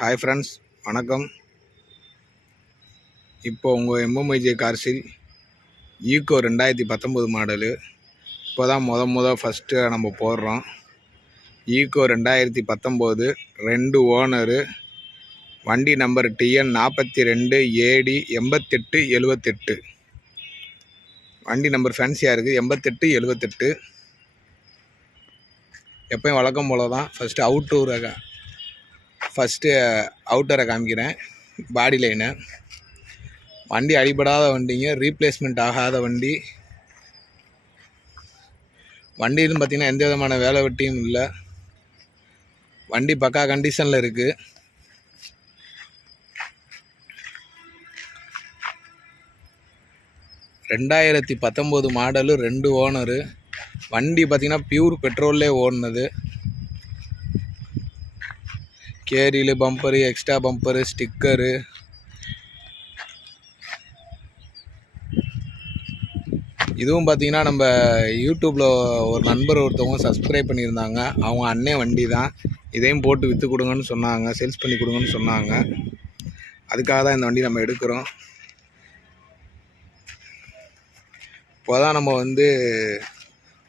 Hi friends, வணக்கம். இப்போ உங்கள் எம்எம்ஐஜே கார்ஸில் ஈக்கோ 2019 மாடலு இப்போ தான் ஃபஸ்ட்டு நம்ம போடுறோம். ஈக்கோ 2019, 2 ஓனரு, வண்டி நம்பர் TN 42 AD 8878. வண்டி நம்பர் ஃபேன்சியாக இருக்குது, 8878. எப்போயும் வழக்கம் போல தான் ஃபஸ்ட்டு அவுட்டரை காமிக்கிறேன். பாடி லைனை வண்டி அடிபடாத வண்டிங்க, ரீப்ளேஸ்மெண்ட் ஆகாத வண்டி. வண்டின்னு பார்த்திங்கன்னா எந்த விதமான வேலை வெட்டியும் இல்லை. வண்டி பக்கா கண்டிஷனில் இருக்குது. ரெண்டாயிரத்தி 19 மாடலு, 2 ஓனரு. வண்டி பார்த்திங்கன்னா பியூர் பெட்ரோல்லே ஓடுனது. கேரியில் பம்பரு, எக்ஸ்ட்ரா பம்பரு, ஸ்டிக்கரு, இதுவும் பார்த்திங்கன்னா நம்ம யூடியூப்பில் ஒரு நண்பர் ஒருத்தவங்க சப்ஸ்கிரைப் பண்ணியிருந்தாங்க. அவங்க அண்ணே வண்டி தான். இதையும் போட்டு விற்று கொடுங்கன்னு சொன்னாங்க, சேல்ஸ் பண்ணி கொடுங்கன்னு சொன்னாங்க. அதுக்காக தான் இந்த வண்டி நம்ம எடுக்கிறோம். இப்போ தான் நம்ம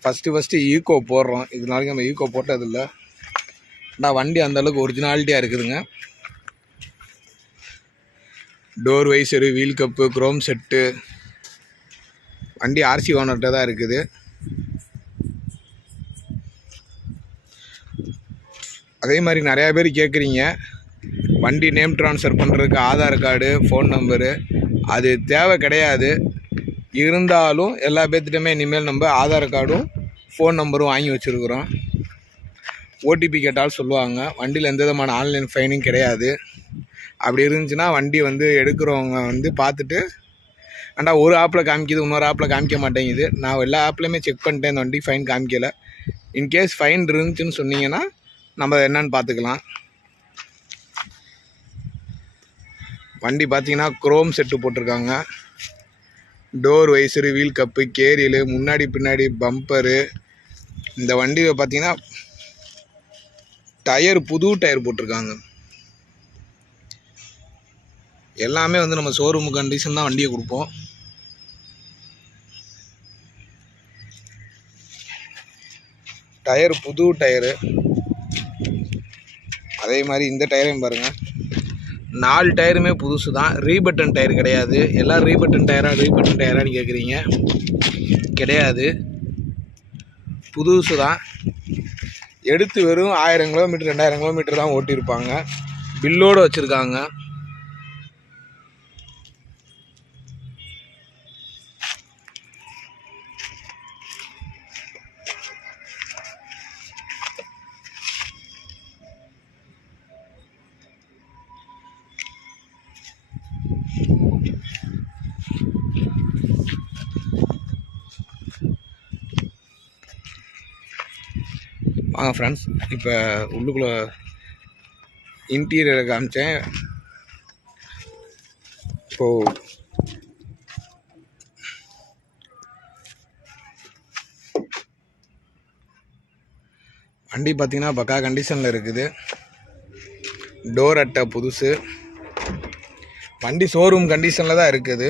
ஃபஸ்ட்டு ஈக்கோ போடுறோம். இது நாளைக்கு நம்ம ஈக்கோ போட்டதில்லை. ஆனால் வண்டி அந்தளவுக்கு ஒரிஜினாலிட்டியாக இருக்குதுங்க. Door visor, wheel cup, chrome set. வண்டி ஆர்சி ஓனர்கிட்ட தான் இருக்குது. அதே மாதிரி நிறையா பேர் கேட்குறீங்க, வண்டி நேம் ட்ரான்ஸ்ஃபர் பண்ணுறதுக்கு ஆதார் கார்டு, ஃபோன் நம்பரு. அது தேவை கிடையாது. இருந்தாலும் எல்லா பேர்த்திட்டுமே இனிமேல் நம்ம ஆதார் கார்டும் ஃபோன் நம்பரும் வாங்கி வச்சுருக்குறோம். ஓடிபி கேட்டாலும் சொல்லுவாங்க. வண்டியில் எந்த விதமான ஆன்லைன் ஃபைனும் கிடையாது. அப்படி இருந்துச்சுன்னா வண்டி எடுக்கிறவங்க பார்த்துட்டு, ஆனால் ஒரு ஆப்பில் காமிக்கிது, இன்னொரு ஆப்பில் காமிக்க மாட்டேங்குது. நான் எல்லா ஆப்லேயுமே செக் பண்ணிட்டேன், இந்த வண்டி ஃபைன் காமிக்கலை. இன்கேஸ் ஃபைன் இருந்துச்சுன்னு சொன்னீங்கன்னா நம்ம என்னன்னு பார்த்துக்கலாம். வண்டி பார்த்திங்கன்னா குரோம் செட்டு போட்டிருக்காங்க. டோர் வைசரு, வீல் கப்பு, கேரியலு, முன்னாடி பின்னாடி பம்பரு. இந்த வண்டியை பார்த்திங்கன்னா டயர், புது டயர் போட்டிருக்காங்க. எல்லாமே நம்ம ஷோரூம் கண்டிஷன் தான் வண்டியை கொடுப்போம். டயர் புது டயரு. அதே மாதிரி இந்த டயரையும் பாருங்கள், 4 டயருமே புதுசு தான். ரீபட்டன் டயர் கிடையாது. எல்லாம் ரீபட்டன் டயரான்னு கேட்குறீங்க. கிடையாது, புதுசு தான். எடுத்து வெறும் 1000 கிலோமீட்டர் 2000 கிலோமீட்டர் தான் ஓட்டியிருப்பாங்க. பில்லோடு வச்சுருக்காங்க. வாங்க ஃப்ரெண்ட்ஸ், இப்போ உள்ளுக்குள்ளே இன்டீரியரை காமிச்சேன். இப்போது வண்டி பார்த்திங்கன்னா பக்கா கண்டிஷனில் இருக்குது. டோர் அட்டை புதுசு. வண்டி ஷோரூம் கண்டிஷனில் தான் இருக்குது.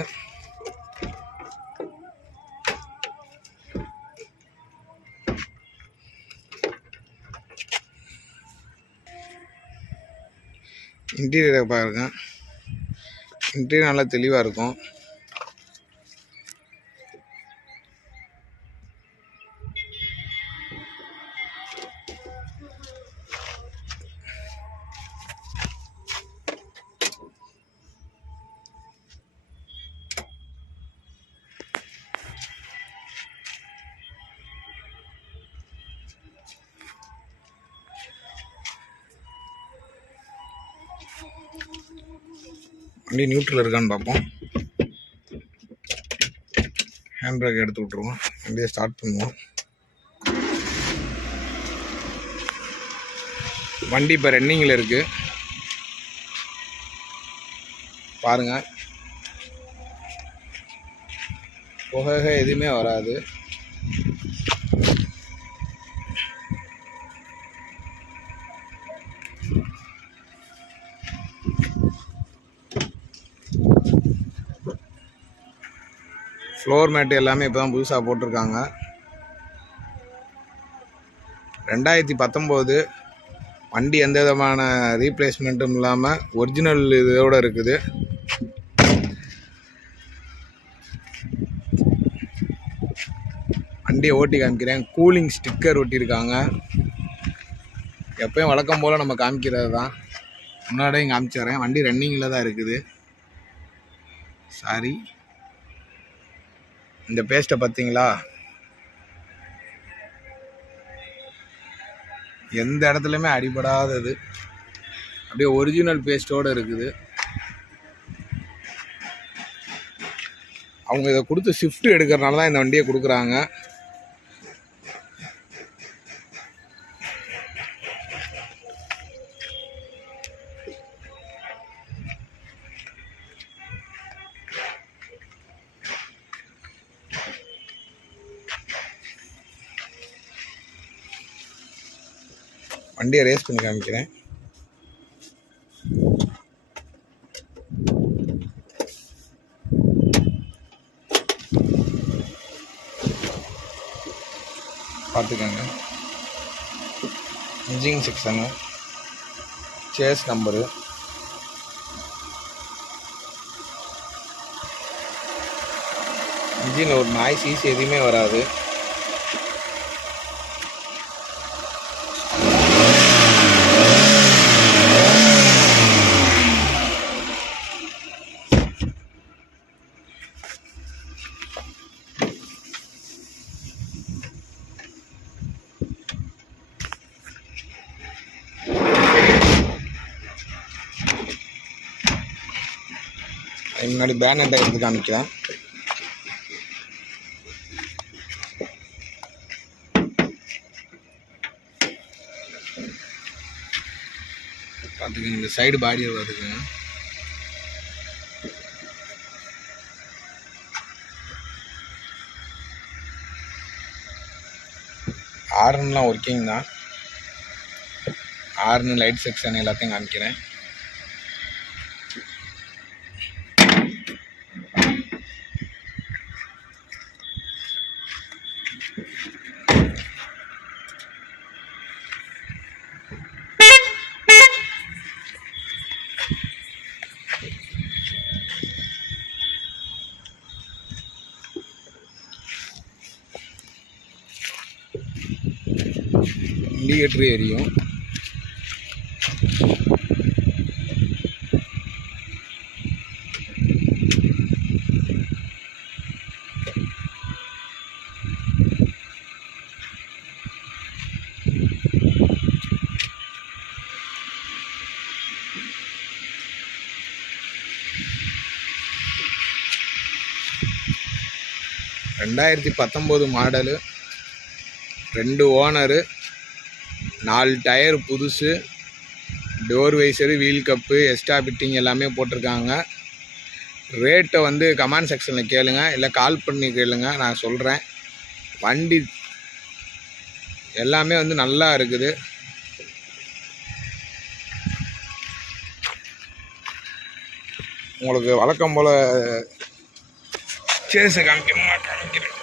இன்டீரியரை பாருங்க, இன்டீரியர் நல்லா தெளிவாக இருக்கும். வண்டி நியூட்ரல் இருக்கான்னு பார்ப்போம். ஹேண்ட் பிரேக் எடுத்து விட்ருவோம். வண்டியை ஸ்டார்ட் பண்ணுவோம். வண்டி இப்போ ரன்னிங்கில் இருக்குது பாருங்கள். புகை எதுவுமே வராது. ஃப்ளோர் மேட்டு எல்லாமே இப்போ தான் புதுசாக போட்டிருக்காங்க. 2019 வண்டி எந்த விதமான ரீப்ளேஸ்மெண்ட்டும் இல்லாமல் ஒரிஜினல் இதோடு இருக்குது. வண்டியை ஓட்டி காமிக்கிறேன். கூலிங் ஸ்டிக்கர் ஒட்டியிருக்காங்க. எப்பயும் வழக்கம் போல் நம்ம காமிக்கிறது தான். முன்னாடியும் காமிச்சிட்றேன். வண்டி ரன்னிங்கில் தான் இருக்குது. சாரி, இந்த பேஸ்ட்டை பார்த்தீங்களா? எந்த இடத்துலையுமே அடிபடாதது, அப்படியே ஒரிஜினல் பேஸ்ட்டோடு இருக்குது. அவங்க இதை கொடுத்து ஷிஃப்ட் எடுக்கிறனால தான் இந்த வண்டியை கொடுக்குறாங்க. வண்டியை ரேஸ் பண்ணி காமிக்கிறேன். பார்த்துக்கோங்க. Engine section, chassis number, engine ஒரு நாய்ஸ் ஈஸி எதுவுமே வராது. முன்னாடி பேனட்டை எடுத்து காமிக்கலாம். பார்த்துக்கங்க, இந்த சைடு பாடியை பார்த்துக்கங்க. ஹார்ன்லாம் ஒர்க்கிங் தான். ஹார்னு, லைட் செக்ஷன் எல்லாத்தையும் காமிக்கிறேன். இண்டிகேட்டர் எரியும். ரெண்டாயிரத்தி 19 மாடலு, 2 ஓனரு, 4 டயர் புதுசு, door visor, wheel cup, extra fitting எல்லாமே போட்டிருக்காங்க. ரேட்டை வந்து கமெண்ட் செக்ஷனில் கேளுங்க, இல்லை கால் பண்ணி கேளுங்க, நான் சொல்கிறேன். வண்டி எல்லாமே வந்து நல்லா இருக்குது. உங்களுக்கு வழக்கம் போல் சேஸை காமிக்கிறேன்.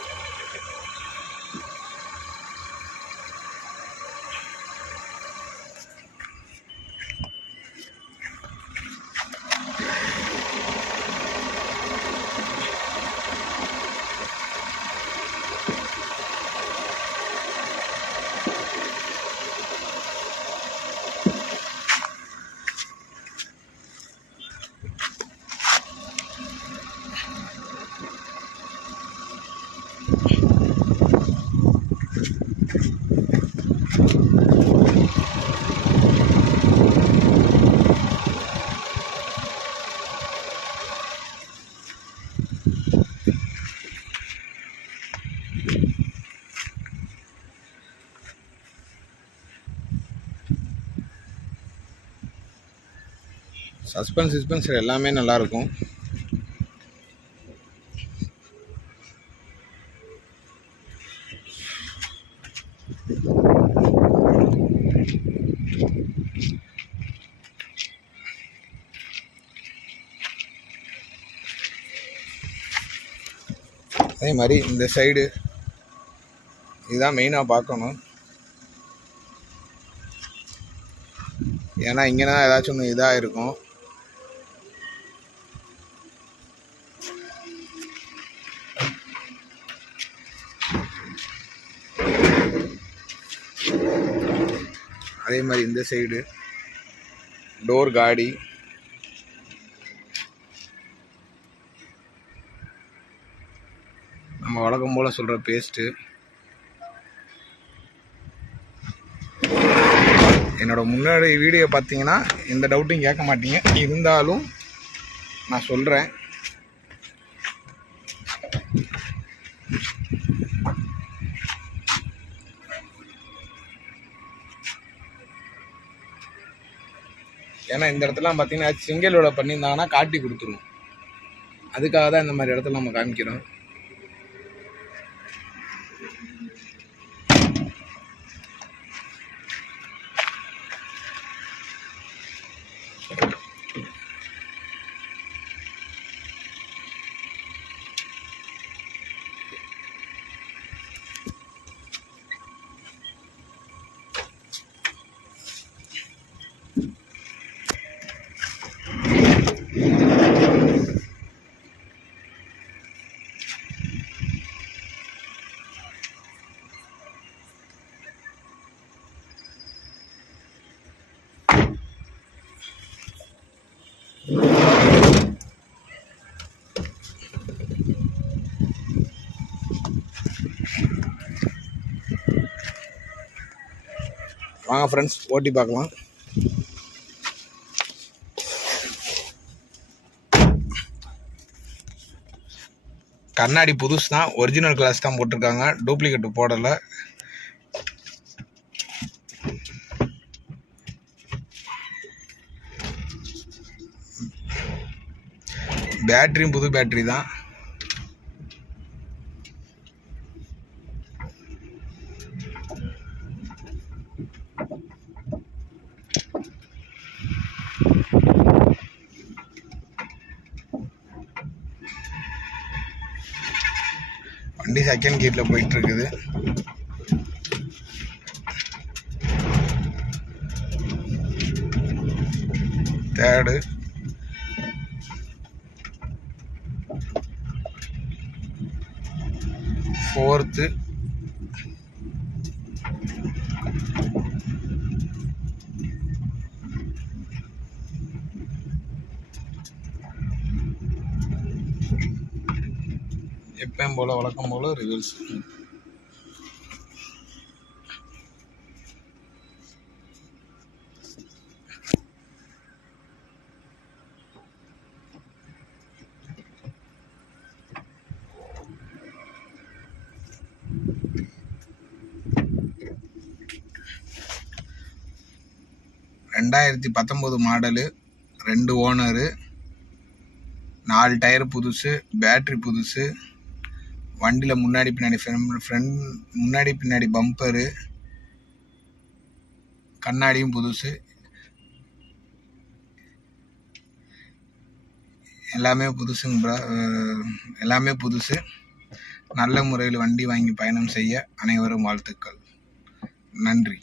சஸ்பென்சர் எல்லாமே நல்லாயிருக்கும். அதே மாதிரி இந்த சைடு இதுதான் மெயினாக பார்க்கணும். ஏன்னா இங்கே தான் ஏதாச்சும் ஒன்று இதாக இருக்கும். அதே மாதிரி இந்த சைடு டோர் காடி, நம்ம வழக்கம் போல் சொல்கிற பேஸ்ட்டு. என்னோட முன்னாடி வீடியோ பார்த்தீங்கன்னா எந்த டவுட்டும் கேட்க மாட்டீங்க, இருந்தாலும் நான் சொல்கிறேன். ஏன்னா இந்த இடத்துலாம் பார்த்தீங்கன்னா சிங்கிளோட பண்ணியிருந்தாங்கன்னா காட்டி கொடுத்துரும். அதுக்காக தான் இந்த மாதிரி இடத்துல நம்ம காமிக்கிறோம். வாங்க ஃப்ரெண்ட்ஸ், ஓட்டி பார்க்கலாம். கண்ணாடி புதுசு தான், ஒரிஜினல் கிளாஸ் தான் போட்டிருக்காங்க, டூப்ளிகேட் போடலை. பேட்டரியும் புது பேட்டரி தான். வண்டி செகண்ட் கியரில் போயிட்டுருக்குது. தேர்டு, ஃபோர்த்து, எப்பயும் போல் வழக்கம் போல் ரிவர்ஸ். ரெண்டாயிரத்தி 19 மாடலு, 2 ஓனரு, 4 டயர் புதுசு, பேட்ரி புதுசு, வண்டியில் முன்னாடி பின்னாடி பம்பரு, கண்ணாடியும் புதுசு. எல்லாமே புதுசுங்க. எல்லாமே புதுசு. நல்ல முறையில் வண்டி வாங்கி பயணம் செய்ய அனைவரும் வாழ்த்துக்கள். நன்றி.